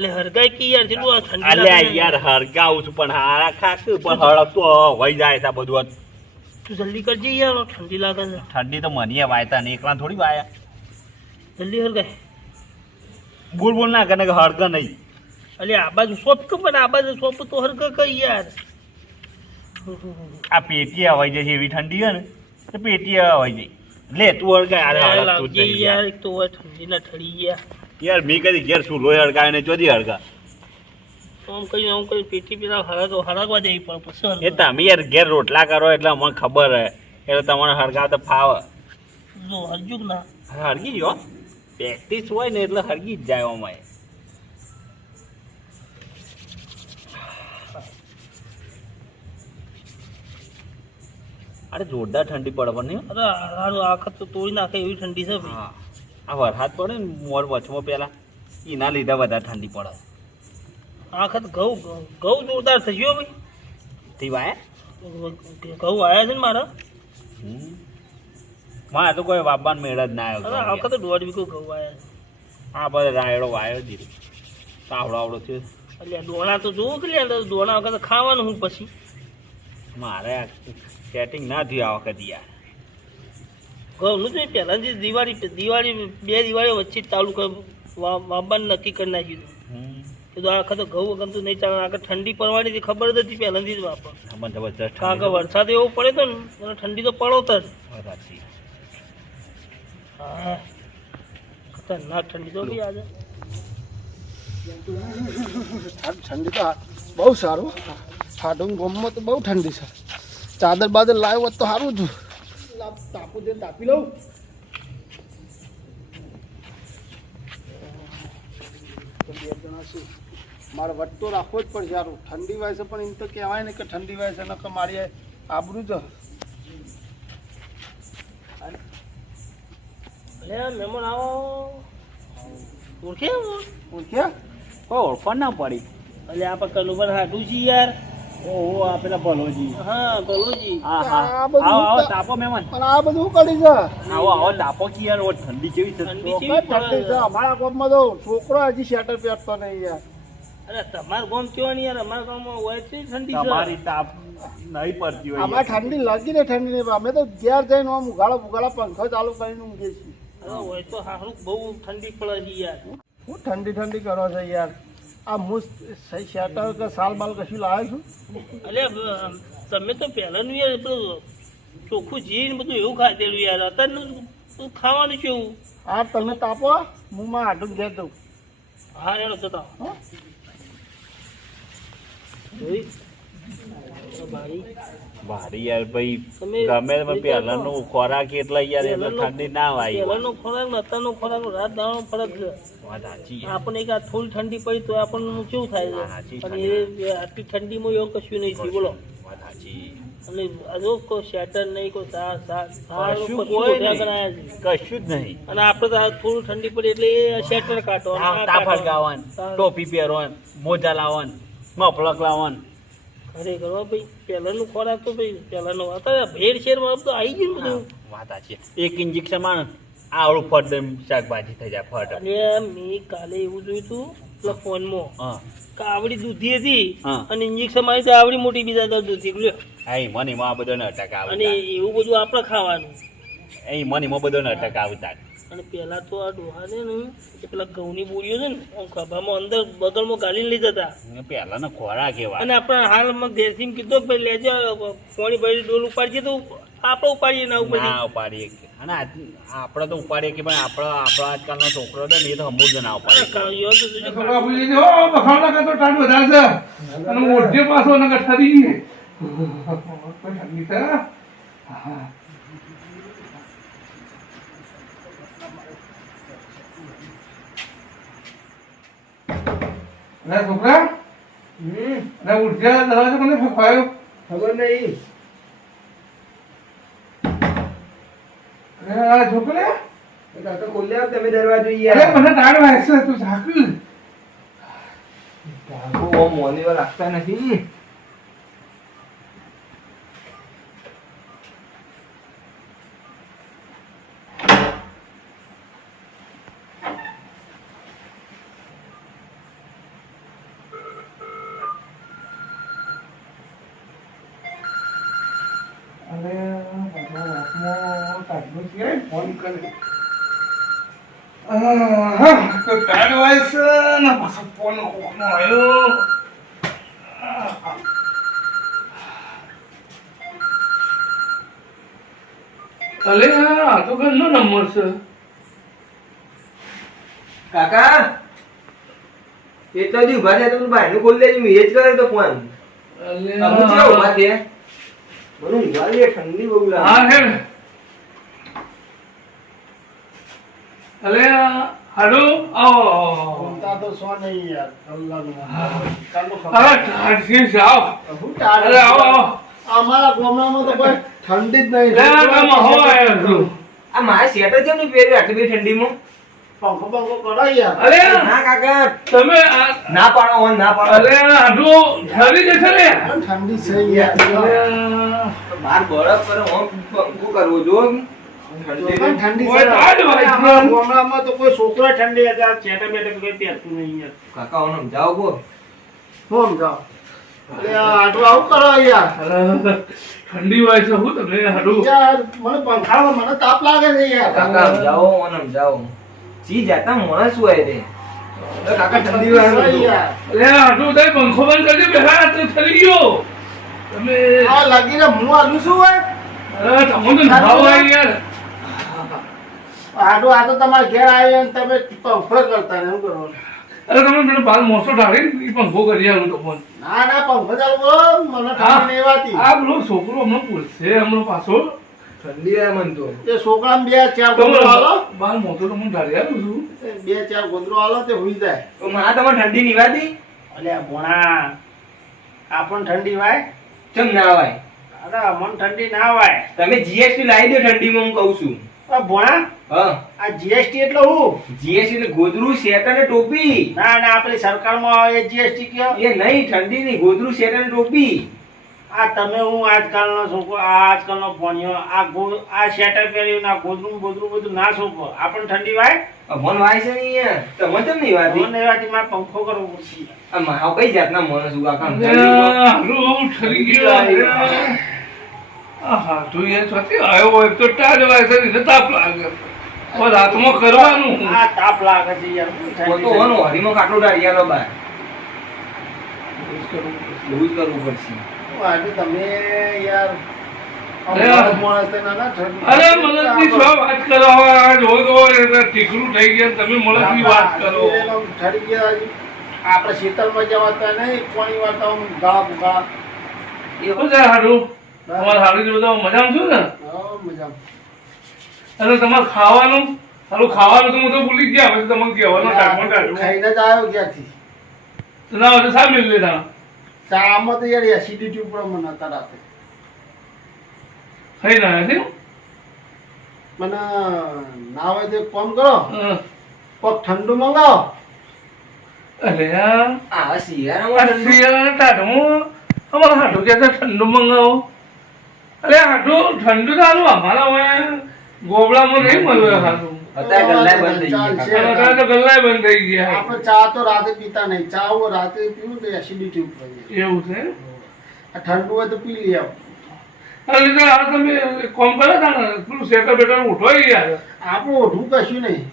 એટલે હરગાય કી યાર જેટલું આ ઠંડી અલ્યા લાગે યાર હરગાવું છું પણ હારા ખાતું પણ હળગતો વહી જાય છે બધું. તું જલ્દી કરજે યાર ઠંડી લાગે છે. ઠંડી તો મને વાયતા ને એકલા થોડી વાયા. જલ્દી હરગાય. બોલ બોલ ના કરે કે હળગ નહીં. અલે આ બાજુ સોપ કે પણ આ બાજુ સોપ તો હરગા કઈ યાર. આ પેટી હવાઈ જાય છે એવી ઠંડી છે ને તો પેટી હવાઈ જાય. લે તું હળગાય હારે હળગતું જ નહીં યાર યાર. એક તો હોય ઠંડી ના ઠરી ગયા. યાર મી કદી ઘેર શું લોહી હળગાય ને ચોથી હળગા. આમ કઈ પેટી પેલા હળગવા જઈ પણ પછી એ તમે યાર ઘેર રોટલા કરો એટલે અમને ખબર હે એટલે તમારે હળગાવ તો ફાવે. જો હરજુક ના હળગી જો પ્રેક્ટિસ હોય ને એટલે હળગી જ જાય અમારે. અરે જોરદાર ઠંડી પડે પણ નહીં. અરે હારું આખત તો તોડી નાખે એવી ઠંડી છે ભાઈ. હા આ વરસાદ પડે ને મોર વચમાં પેલા એના લીધે વધારે ઠંડી પડે. આખત ઘઉં જોરદાર થઈ ગયો ભાઈ. થી વાય ઘઉં આવ્યા છે ને મારા. મારે તો કોઈ વાપવાનો મેળ જ ના અરે આવ્યો. આખત 1.5 વીઘો ઘઉં આવ્યા છે. આ બધા રાયડો વાયો દીધો આવડો આવડો થયો. એટલે દોણા તો જોવું કે લે દોણા વખત ખાવાનું હું પછી. મારે સેટિંગ ના થયું આ વખત યાર. ઘઉંનું તો પહેલાંથી દિવાળી 2 દિવાળીઓ વચ્ચે જ ચાલુ વાવવાનું નક્કી કરી નાખ્યું હતું. તો આ વખતે ઘઉં વગર તો નહીં ચાલે. આગળ ઠંડી પડવાની હતી ખબર જ હતી પહેલાંથી જ વાપર. જબરજસ્ત કારણ કે વરસાદ એવો પડે તો ને ઠંડી તો પડો જ. હા ખતરનાક ઠંડી તો બી આજે. ઠંડી તો બહુ સારું. ફાટું ગોમમાં તો બહુ ઠંડી છે. ચાદર બાદર લાવ્યો હોત તો સારું હતું. તાપું દે તાપી લઉં. તો 2 જણા શું મારે વટતો રાખવો જ પડશે સારું. ઠંડી વાય છે પણ એમ તો કહેવાય ને કે ઠંડી વાય છે નકર મારી આબરું જ. અરે મહેમાન આવો. ઓળખ્યા ઓળખો ના પડી. એટલે આપણે કનુભાઈ હાડું છીએ યાર. ઓહો આ પેલા ભલોજી. હા ભલોજી. હા હા આ આવો બધું આવો તાપો મહેમાન. પણ આ બધું કરી છે. આવો આવો તાપો કી યાર ઓ ઠંડી કેવી છે. ઠંડી ઠંડી છે અમારા ગામમાં તો છોકરો હજી સ્વેટર પહેરતો નહીં યાર. અરે તમારું ગામ કેવો નહીં યાર. અમારા ગામમાં હોય છે ઠંડી છે. તમારી તાપ નહીં પડતી હોય અમારે ઠંડી લાગી ને ઠંડી નહીં. અમે તો ઘેર જઈને આમ ઉગાડા પંખો ચાલુ કરીને ઊંઘીએ છીએ. અરે હોય તો હારું બહુ ઠંડી પડે છે યાર. હું ઠંડી કરો છો યાર. આ મુસ સ્વેટર કે સાલ બાલ કશું લાવ્યો છું. એટલે તમે તો પહેલાનું યાર બધું ચોખ્ખું જીન બધું એવું ખાધેલું યાર. અત્યારનું ખાવાનું છે એવું. હા તમે તાપો હું માં આટલું ઘેર દઉં. હા એનો જતા જોઈ ભાઈ ભારી યાર ભાઈ તમે ગમે પણ પહેલાનું ખોરાક એટલે યાર એટલે ઠંડી ના વાય. પહેલાનો ખોરાક ને અત્યારનો ખોરાક રાત દાવાનો ફરક છે. વાત સાચી. આપણને એક આ થોડી ઠંડી પડી તો આપણને કેવું થાય છે. અને એ આટલી ઠંડીમાં એવું કશું નહીં થયું બોલો. વાત સાચી. અને હજુ કોઈ શેટર નહીં કોઈ કશું કોઈ નહીં. કશું જ નહીં. અને આપણે તો આ થોડું ઠંડી પડી એટલે એ શેટર કાઢો તાફડ ગાવાનું ટોપી પહેરવાનું મોજા લાવવાનું મફલક લાવવાનું. ખરેખર હો ભાઈ પહેલાનું ખોરાક તો ભાઈ પહેલાનો અત્યારે ભેળ શેરમાં તો આવી ગયું ને બધું. વાત સાચી. એક ઇન્જેક્શન માં આવડું ફટ શાકભાજી થઈ જાય ફટ. અને મેં કાલે એવું જોયું હતું પેલા ફોનમાં હા કે આવડી દૂધી હતી હા. અને ઇન્જેક્શન મારી તો આવડી મોટી બીજા દૂધી લ્યો. એ મને માં બધો ન અટક અને આવતા. એવું બધું આપણે ખાવાનું. એ મને માં બધો ન અટક આવતા. અને પેલા તો આ ડોહા છે ને એ પેલા ઘઉંની બોરીઓ છે ને આમ ખભામાં અંદર બગલમાં ગાલીને લઈ જતા. પેલાનો ખોરાક એવા. અને આપણે હાલમાં દેશી કીધું ભાઈ લેજો પાણી ભરી ડોલ ઉપાડીએ તો આપણે ઉપાડીએ ના ઉપાડીએ. ના ઉપાડીએ અને આપણે તો ઉપાડીએ કે ભાઈ આપણો આજકાલનો છોકરો છે ને એ તો સમૂહ ના ઉપાડીએ. છોકરા ઉઠ્યા દરવાજો કોને ફફાયો ખબર નહીં. અરે છોકરા ખોલ્યા તમે દરવાજો યાર. મને ટાળ વાગશે તું ઝાકુ. મોનીવા રાખતા નથી. હાથમાં ક્યાંય ફોન કરે હા તો ટાઈડ વાય છે ને પાછો ફોન કોકનો આવ્યો અલે આ તો ઘરનો નંબર છે કાકા એટલો દી ઉભા થયા તો ભાઈનું ખોલી દેજો મેં એ જ કર્યો તો ફોન અલે તમે ક્યાં ઉભા થયા મને ઊંઘવા લે ઠંડી બહુ લાગે હા હે અલે હાલો આવો બોલતા તો સો નહીં યાર કલાકમાં ચાલો અરે ઠાઠી જાઓ હું ટાળ અરે આવો આવો અમારા ગામડામાં તો કોઈ ઠંડી જ નહીં લે તમે હોય આ મારે સ્વેટર કેમ નહીં પહેર્યું આટલી બધી ઠંડીમાં પંખો પંખો કરાય યાર અરે ના કાકા તમે ના પાડો ઓન ના પાડો અરે હાડુ ઠરી જશે લે ઠંડી છે યાર બાર બરફ કરે હું પંખો કરવો જો પણ ઠંડી કોઈ છે ટાઢ હોય છે. અમારા ગામડામાં તો કોઈ છોકરા ઠંડી હતા ચેટા બેટા કોઈ પહેરતું નહીં યાર કાકા ઓન સમજાવો કો ફોન જાઓ અરે આટલું આવું કરો યાર ઠંડી હોય છે હું તમને હાડુ યાર મને પંખામાં મને તાપ લાગે છે યાર કાકા સમજાવો ઓન સમજાવો જી જાતા માણસ હોય રે કાકા ઠંડી હોય યાર અરે હાડુ તઈ પંખો બંધ કરજો બેહા તો ઠરી ગયો તમે આ લાગીને હું આલું શું હોય અરે તમને ભાવ હોય યાર આડું આ તો તમારે ઘેર આવ્યો ને તમે પંખો કરતા ને એમ કરવાનું અરે તમે પેલો બાર મોસો ઢાળી એ પંખો કરી આવું તો ફોન ના ના પંખો ચાલુ કરો મને ઠંડી નહીં વાતી આ પેલો છોકરો હમણાં પૂછશે હમણાં પાછો ઠંડી આવે મન તો એ છોકરાને બે ચાર ગોદરો હાલો બાર મોટો તો હું ઢાળી આવું છું બે ચાર ગોદરો હાલો તે હુઈ જાય તો માં તમારે ઠંડી નિવાતી અલ્યા ભોણા આપણ ઠંડી વાય ચમ ના આવે અરે મન ઠંડી ના વાય તમે જીએસટી લાવી દો ઠંડીમાં હું કહું છું આ ભોણા હા આ જીએસટી એટલે હું જીએસટી એટલે ગોદરું શેટ અને ટોપી ના ના આપણી સરકારમાં એ જીએસટી કયો એ નહીં ઠંડી નહીં ગોદરું શેટ અને ટોપી આ તમે હું આજકાલનો છોકરો આ આજકાલનો ભણ્યો આ શેટર પહેર્યું ના ગોદરું બોદરું બધું ના છોકરો આપણને ઠંડી વાય મન વાય છે નહીં યાર તમે ચમ નહીં વાતી મને એવાથી મારે પંખો કરવો પડશે આ માવ કઈ જાતના માણસ છું કાકા હારું ઠરી ગયો હા તું એ ચોથી આવ્યો હોય તો ટાઢ હોય છે ને તાપ લાગે બસ હાથમાં કરવાનું આ તાપ લાગે છે યાર શું તો ઠંડી હોનો હરીમાં કાટલો ડાળિયાનો બાર એવું જ કરવું પડશે આજે તમે યાર અરે માણસ તો ના ના ઠંડી અરે મલકની શું વાત કરો આ જો તો એટલે ટીકરું થઈ ગયા તમે મલકની વાત કરો ઠરી ગયા હજી. આપણે શીતળમાં જવાતા નહીં પાણી વાળતા ગાળા ભૂગા એવું છે હારું તમારે હારું જે બધા મજામાં છું ને મજા અને તમારે ખાવાનું હારું ખાવાનું તો હું તો ભૂલી જ ગયા હવે તમારે કહેવાનું ટાઢમાં ટાઢું ખાઈને જ આવ્યો ક્યાંથી તો ના હોય તો શા મેળ લેતા ચામાં તો યાર એસિડિટી ઉપર મને હતા રાતે ખાઈ ના આવ્યા છે મને ના હોય તો એક કામ કરો હં. કોક ઠંડુ મંગાવો અરે યાર આ આ શિયાળામાં શિયાળાના ટાઢમાં અમારા હાટું કહેતા ઠંડુ મંગાવો અરે હાટું ઠંડુ તો હારું અમારા હોય ગોબડામાં નહીં મળ્યું હાટું અત્યારે ગલ્લાય બંધ થઈ ગયા ચાલશે. કાકા. અત્યારે તો ગલ્લાય બંધ થઈ ગયા આપણે ચા તો રાતે પીતા નહીં ચા હું રાતે પીવું તો એસિડિટી ઉપર જાય. એવું છે આ ઠંડુ હોય તો પી લઈ આવો એટલે તો આ તમે કોમ કરો તા ને પેલું શેટર બેટર ઉઠવાઈ ગયા આપણું ઓઢું કશું નહીં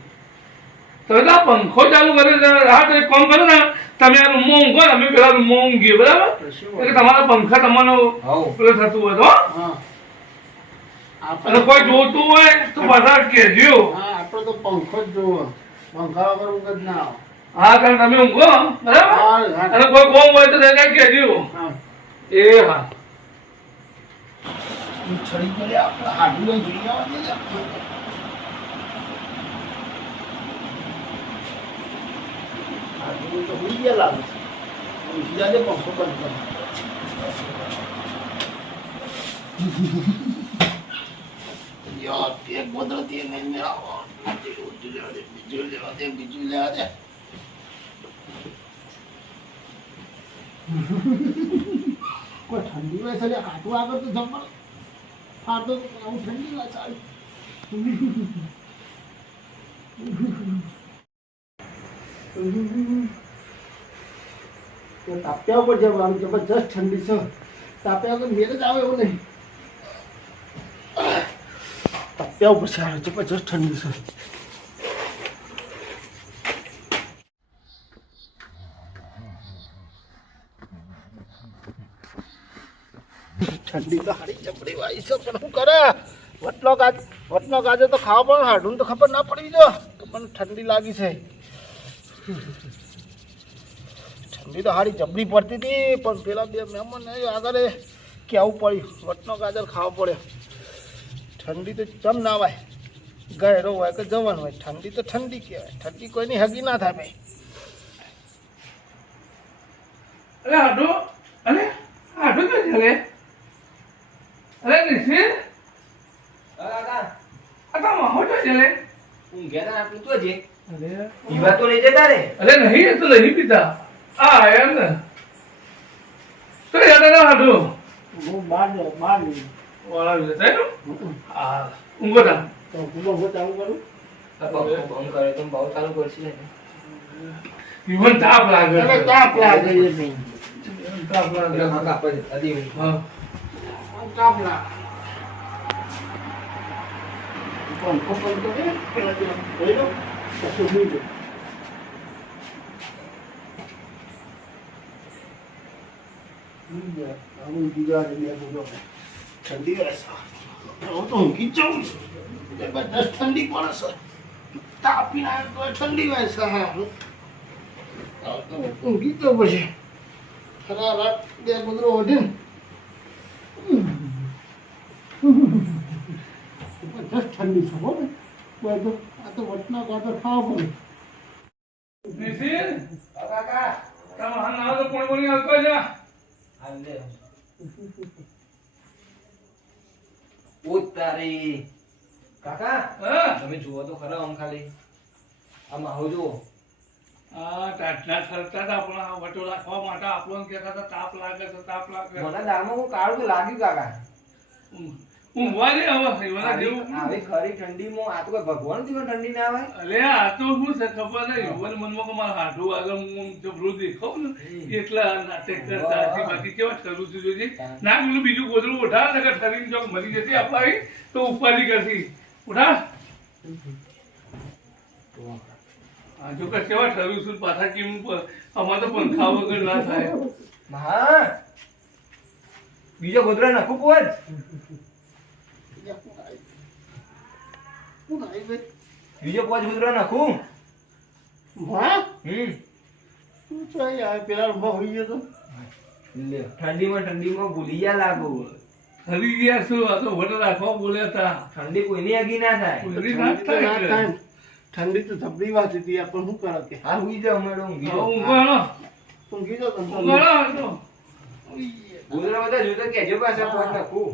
તો એટલે આ પંખો ચાલુ કરે છે હા તો એક કામ કરો ને તમે આ રૂમમાં ઊંઘો ને અમે પેલા રૂમમાં ઊંઘીએ બરાબર કશું એટલે તમારા પંખા તમારો હઉ. પેલું થતું હોય તો હો. હા અને કોઈ જોતું હોય તો બધા કહેજો હા આપણે તો પંખો જ જોવો પંખા વગર ઊંઘ જ ના આવે હા કારણ તમે ઊંઘો બરાબર હા, હા. અને કોઈ કોમ હોય તો તેને કહેજો હા એ હા છડી પડે આપણે હાડું લઈને જોઈ આવવા દે હાડું તો હોઈ ગયા લાગે છે ઉઠી જાય પંખો બંધ કરો યાર એક કુદરતી નહીં આવો બીજું લેવા દે બીજું લેવા દે કોઈ ઠંડી હોય છે હાથું આગળ તો જમવા હા તો આવું ઠંડી હોય ચાલ તાપ્યા ઉપર જવાનું જબરજસ્ત ઠંડી છે તાપ્યા વગર મેળ જ આવે એવું નહીં એવું પછી આવે જબરજસ્ત ઠંડી છે. ઠંડી તો હારી જબરી વાઈ છે પણ શું કરે વટનો ગાજર તો ખાવા પડે હાડું તો ખબર ના પડી જો પણ ઠંડી લાગી છે. ઠંડી તો હારી જબરી પડતી હતી પણ પેલા બે મહેમાન આગળ કેવું પડ્યું વટનો ગાજર ખાવા પડે. ઠંડી તો જમ ના વાય ગયરો હોય કે જવાનું હોય ઠંડી તો ઠંડી કહેવાય ઠંડી કોઈની હગી ના થાય ભાઈ. અરે હાડો અરે હાડો તો ચાલે અરે નિશિત કાકા આ તો માહો તો ચાલે ઊંઘ્યા તા આટલું તો જે અરે પીવા તો નહીં જતા રે. અરે નહીં એ તો નહીં પીતા આ એમ ને તો યાદ ના હાડો હું બહાર વાળા જતા હા ઊંઘો તા તો હું ચાલુ કરું ફોન કરે તો બહુ ચાલુ કરશે ને. જીવન તાપ લાગે એટલે તાપ લાગે છે નહીં તાપ લાગે કાકા પર અધી હા તાપ લાગે પંખો બંધ કરે પેલા જે જોઈ લો પછી હું જો આવું દિવાળી લે બોલો ઠંડી રહેશે હું તો ઊંઘી જ જાઉં છું જબરદસ્ત ઠંડી પડે છે તાપી ના તો ઠંડી હોય છે હા ઊંઘી જ જાઉં પછી ખરા રાત બે ગુદરો ઓઢી જબરદસ્ત ઠંડી છે હો ને બધું આ તો વટના ગાટર ખાવા પડે. નિશિત કાકા તમે હા ના તો કોણ કોણ આવતો જા હાલ લે ઉતારી કાકા હા તમે જુઓ તો ખરા આમ ખાલી આમાં આવો જુઓ. આ ટાટલા સરતા હતા પણ આ વટો રાખવા માટે આપણને કહેતા હતા તાપ લાગે છે તાપ લાગે મને દામાં હું કાળું તો લાગ્યું કાકા. ઊંઘવા દે હવે એવાના જેવું આવી ખરી ઠંડીમાં આ તો કોઈ ભગવાન થી પણ ઠંડી ના આવે. અલે આ તો શું છે ખબર નહીં યુવાન મનમાં કે મારા હાડું આગળ હું જબરું દેખાવ ને એટલા નાટક કરતા હતી બાકી કેવા કરું છું જોજે ના પેલું બીજું ગોદડું ઉઠા નકર શરીર જો મરી જતી આપણે તો ઉપાડી કરતી ઉઠા હા જો કે કેવા ઠરું છું પાછા કેમ અમારે તો પંખા વગર ના થાય હા બીજો ગોદરા નાખું પોજ. શું થાય ભાઈ બીજો પોજ ગોદરા નાખું. હા હમ શું છે યાર પેલા ઉભા હોઈ ગયો તો લે ઠંડીમાં ભૂલી ગયા લાગુ. ખરી ગયા શું આ તો વટ રાખવા બોલ્યા હતા ઠંડી કોઈની આગી ના થાય. કોઈની ના ઠંડી તો ના થાય થાય. ઠંડી તો ધબરી વાત હતી યાર પણ શું કરે કે હા હુઈ જાવ મેડમ ઊંઘી જાઓ. ઊંઘવાળો ઊંઘી જાઓ તમે ઊંઘવાળો હતો ગોદરા બધા જોતા કેજો પાછા પોજ નાખું.